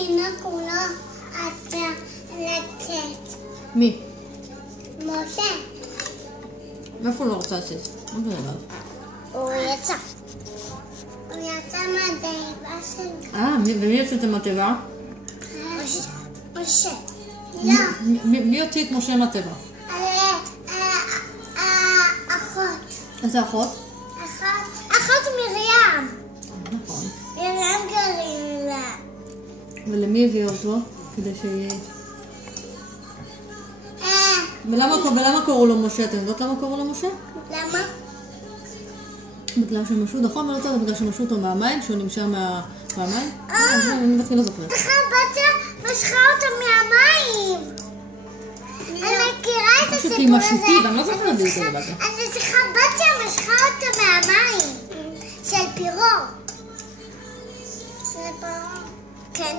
התינוק הוא לא רצה לצאת. מי? משה. מאיפה הוא לא רצה לצאת? מה זה דבר? הוא יצא. הוא יצא מהתיבה שלו. ומי יוצא מהתיבה? משה. לא. מי יוצא את משה מהתיבה? אחות. איזה אחות? אחות מרים. נכון. מרים גרים לה. ולמי הביאה אותו? כדי שיהיה... ולמה קראו לו משה? אתם יודעות למה קראו לו משה? למה? בגלל שמשו, נכון? ולא יודעת, בגלל שמשו אותו מהמים, שהוא נמשך מהמים? אני לא זוכרת. בתיה משכה אותו מהמים. אני מכירה את הסיפור הזה. עם השוטים, אני לא זוכרת את זה לבד. אני צריכה, בתיה משכה אותו מהמים. של פירו. של פירו. כן.